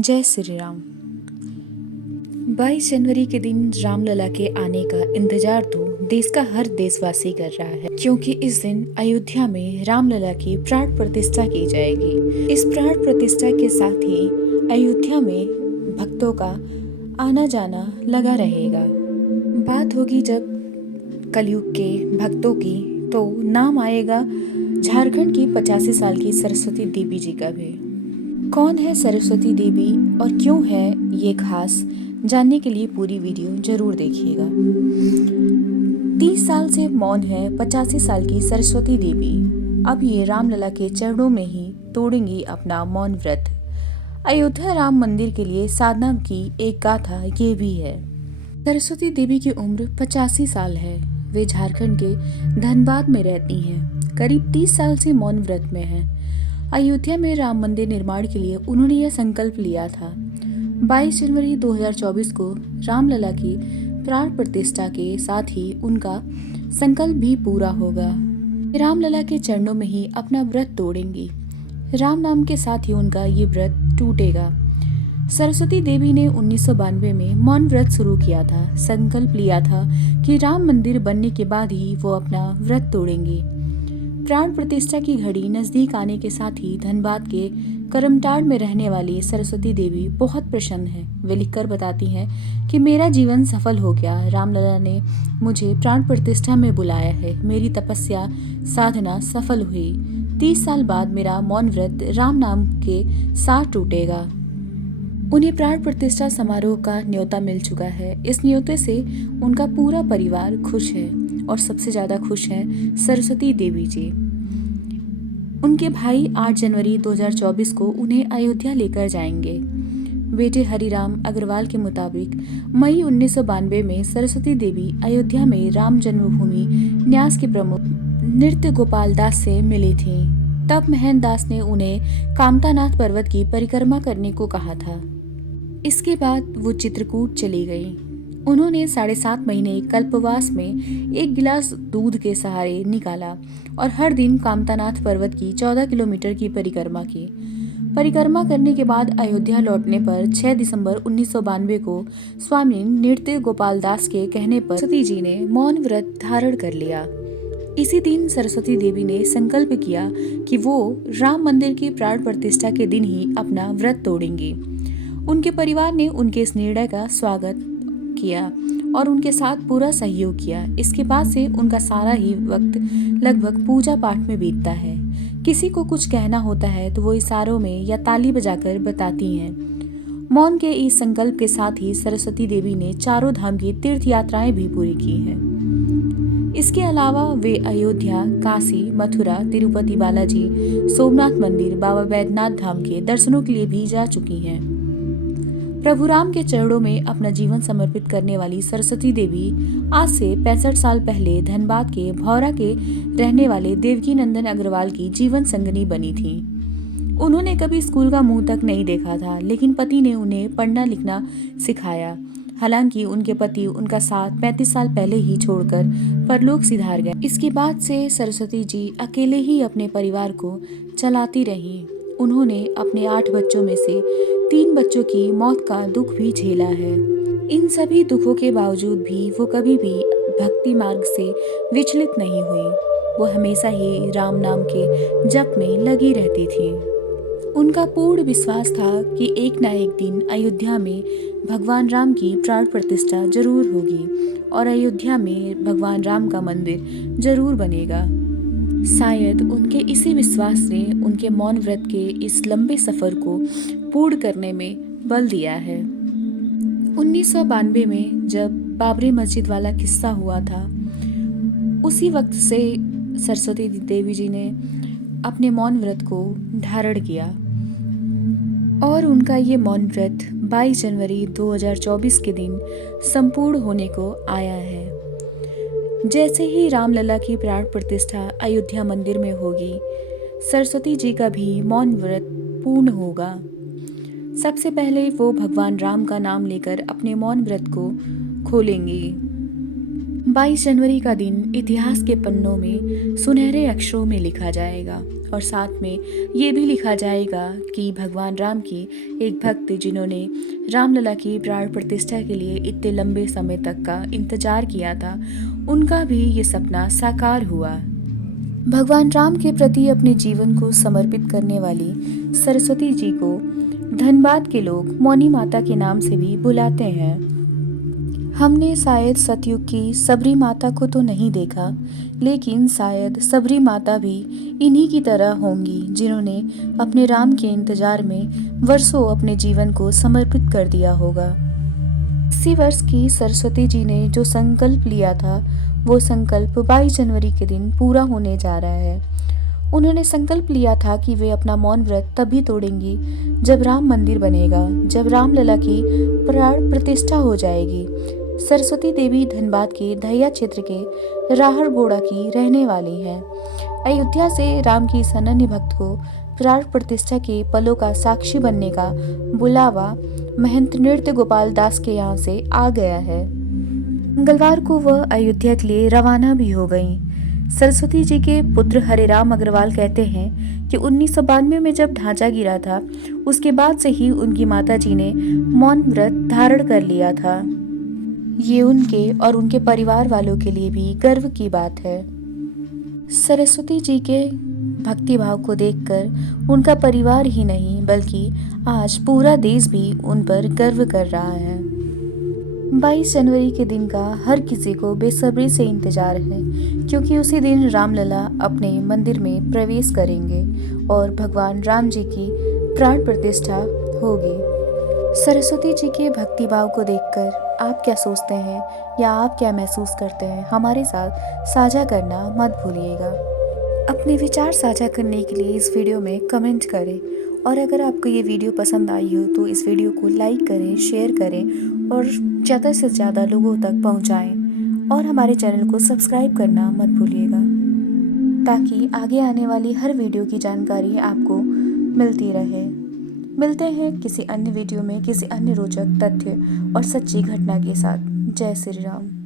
जय श्री राम। 22 जनवरी के दिन रामलला के आने का इंतजार तो देश का हर देशवासी कर रहा है, क्योंकि इस दिन अयोध्या में रामलला की प्राण प्रतिष्ठा की जाएगी। इस प्राण प्रतिष्ठा के साथ ही अयोध्या में भक्तों का आना जाना लगा रहेगा। बात होगी जब कलयुग के भक्तों की, तो नाम आएगा झारखंड की 85 साल की सरस्वती देवी जी का भी। कौन है सरस्वती देवी और क्यों है ये खास, जानने के लिए पूरी वीडियो जरूर देखिएगा। 30 साल से मौन है 85 साल की सरस्वती देवी। अब ये रामलला के चरणों में ही तोड़ेंगी अपना मौन व्रत। अयोध्या राम मंदिर के लिए साधना की एक गाथा ये भी है। सरस्वती देवी की उम्र 85 साल है। वे झारखंड के धनबाद में रहती हैं। करीब 30 साल से मौन व्रत में हैं। अयोध्या में राम मंदिर निर्माण के लिए उन्होंने यह संकल्प लिया था। 22 जनवरी 2024 को रामलला की प्राण प्रतिष्ठा के साथ ही उनका संकल्प भी पूरा होगा। रामलला के चरणों में ही अपना व्रत तोड़ेंगी। राम नाम के साथ ही उनका ये व्रत टूटेगा। सरस्वती देवी ने 1992 में मौन व्रत शुरू किया था। संकल्प लिया था कि राम मंदिर बनने के बाद ही वो अपना व्रत तोड़ेंगी। प्राण प्रतिष्ठा की घड़ी नजदीक आने के साथ ही धनबाद के करमटाड़ में रहने वाली सरस्वती देवी बहुत प्रसन्न है। वे लिखकर बताती हैं कि मेरा जीवन सफल हो गया। रामलला ने मुझे प्राण प्रतिष्ठा में बुलाया है। मेरी तपस्या साधना सफल हुई। 30 साल बाद मेरा मौन व्रत राम नाम के साथ टूटेगा। उन्हें प्राण प्रतिष्ठा समारोह का न्योता मिल चुका है। इस न्योते से उनका पूरा परिवार खुश है और सबसे ज्यादा खुश हैं सरस्वती देवी जी। उनके भाई 8 जनवरी 2024 को उन्हें अयोध्या लेकर जाएंगे। बेटे हरिराम अग्रवाल के मुताबिक मई 1992 में सरस्वती देवी अयोध्या में राम जन्मभूमि न्यास के प्रमुख नृत्य गोपाल दास से मिली थी। तब महेंद्र दास ने उन्हें कामतानाथ पर्वत की परिक्रमा करने को कहा था। इसके बाद वो चित्रकूट चली गई। उन्होंने 7.5 महीने कल्पवास में 1 गिलास दूध के सहारे निकाला और हर दिन कामतानाथ पर्वत की 14 किलोमीटर की परिक्रमा की। परिक्रमा करने के बाद अयोध्या लौटने पर 6 दिसंबर 1992 को स्वामी नृत्य गोपाल दास के कहने पर सरस्वती जी ने मौन व्रत धारण कर लिया। इसी दिन सरस्वती देवी ने संकल्प किया कि वो राम मंदिर की प्राण प्रतिष्ठा के दिन ही अपना व्रत तोड़ेंगी। उनके परिवार ने उनके इस निर्णय का स्वागत किया और उनके साथ पूरा सहयोग किया। इसके बाद से उनका सारा ही वक्त लगभग पूजा पाठ में बीतता है। किसी को कुछ कहना होता है तो वो इशारों में या ताली बजाकर बताती हैं। मौन के इस संकल्प के साथ ही सरस्वती देवी ने चारों धाम की तीर्थ यात्राएं भी पूरी की हैं। इसके अलावा वे अयोध्या, काशी, मथुरा, तिरुपति बालाजी, सोमनाथ मंदिर, बाबा बैद्यनाथ धाम के दर्शनों के लिए भी जा चुकी हैं। प्रभु राम के चरणों में अपना जीवन समर्पित करने वाली सरस्वती देवी आज से 65 साल पहले धनबाद के भौरा के रहने वाले देवकी नंदन अग्रवाल की जीवन संगनी बनी थी। उन्होंने कभी स्कूल का मुंह तक नहीं देखा था, लेकिन पति ने उन्हें पढ़ना लिखना सिखाया। हालांकि उनके पति उनका साथ 35 साल पहले ही छोड़कर परलोक सिधार गए। इसके बाद से सरस्वती जी अकेले ही अपने परिवार को चलाती रहीं। उन्होंने अपने 8 बच्चों में से 3 बच्चों की मौत का दुख भी झेला है। इन सभी दुखों के बावजूद भी वो कभी भी भक्ति मार्ग से विचलित नहीं हुई। वो हमेशा ही राम नाम के जप में लगी रहती थी। उनका पूर्ण विश्वास था कि एक ना एक दिन अयोध्या में भगवान राम की प्राण प्रतिष्ठा जरूर होगी और अयोध्या में भगवान राम का मंदिर जरूर बनेगा। शायद उनके इसी विश्वास ने उनके मौन व्रत के इस लंबे सफर को पूर्ण करने में बल दिया है। 1992 में जब बाबरी मस्जिद वाला किस्सा हुआ था, उसी वक्त से सरस्वती देवी जी ने अपने मौन व्रत को धारण किया और उनका ये मौन व्रत 22 जनवरी 2024 के दिन संपूर्ण होने को आया है। जैसे ही रामलला की प्राण प्रतिष्ठा अयोध्या मंदिर में होगी, सरस्वती जी का भी मौन व्रत पूर्ण होगा। सबसे पहले वो भगवान राम का नाम लेकर अपने मौन व्रत को खोलेंगी। 22 जनवरी का दिन इतिहास के पन्नों में सुनहरे अक्षरों में लिखा जाएगा और साथ में ये भी लिखा जाएगा कि भगवान राम की एक भक्त जिन्होंने रामलला की प्राण प्रतिष्ठा के लिए इतने लंबे समय तक का इंतजार किया था, उनका भी ये सपना साकार हुआ। भगवान राम के प्रति अपने जीवन को समर्पित करने वाली सरस्वती जी को धनबाद के लोग मौनी माता के नाम से भी बुलाते हैं। हमने शायद सतयुग की सबरी माता को तो नहीं देखा, लेकिन शायद सबरी माता भी इन्हीं की तरह होंगी जिन्होंने अपने राम के इंतजार में वर्षों अपने जीवन को समर्पित कर दिया होगा। इसी वर्ष की सरस्वती जी ने जो संकल्प लिया था, वो संकल्प 22 जनवरी के दिन पूरा होने जा रहा है। उन्होंने संकल्प लिया था कि वे अपना मौन व्रत तभी तोड़ेंगी जब राम मंदिर बनेगा, जब रामलला की प्राण प्रतिष्ठा हो जाएगी। सरस्वती देवी धनबाद के दहिया क्षेत्र के राहड़गोड़ा की रहने वाली हैं। अयोध्या से राम की इस अनन्य भक्त को प्राण प्रतिष्ठा के पलों का साक्षी बनने का बुलावा महंत नृत्य गोपाल दास के यहाँ से आ गया है। मंगलवार को वह अयोध्या के लिए रवाना भी हो गई। सरस्वती जी के पुत्र हरिराम अग्रवाल कहते हैं कि 1992 में जब ढांचा गिरा था, उसके बाद से ही उनकी माता जी ने मौन व्रत धारण कर लिया था। ये उनके और उनके परिवार वालों के लिए भी गर्व की बात है। सरस्वती जी के भक्ति भाव को देखकर उनका परिवार ही नहीं बल्कि आज पूरा देश भी उन पर गर्व कर रहा है। 22 जनवरी के दिन का हर किसी को बेसब्री से इंतजार है, क्योंकि उसी दिन रामलला अपने मंदिर में प्रवेश करेंगे और भगवान राम जी की प्राण प्रतिष्ठा होगी। सरस्वती जी के भक्ति भाव को देखकर आप क्या सोचते हैं या आप क्या महसूस करते हैं, हमारे साथ साझा करना मत भूलिएगा। अपने विचार साझा करने के लिए इस वीडियो में कमेंट करें और अगर आपको ये वीडियो पसंद आई हो तो इस वीडियो को लाइक करें, शेयर करें और ज़्यादा से ज़्यादा लोगों तक पहुंचाएं और हमारे चैनल को सब्सक्राइब करना मत भूलिएगा, ताकि आगे आने वाली हर वीडियो की जानकारी आपको मिलती रहे। मिलते हैं किसी अन्य वीडियो में किसी अन्य रोचक तथ्य और सच्ची घटना के साथ। जय श्री राम।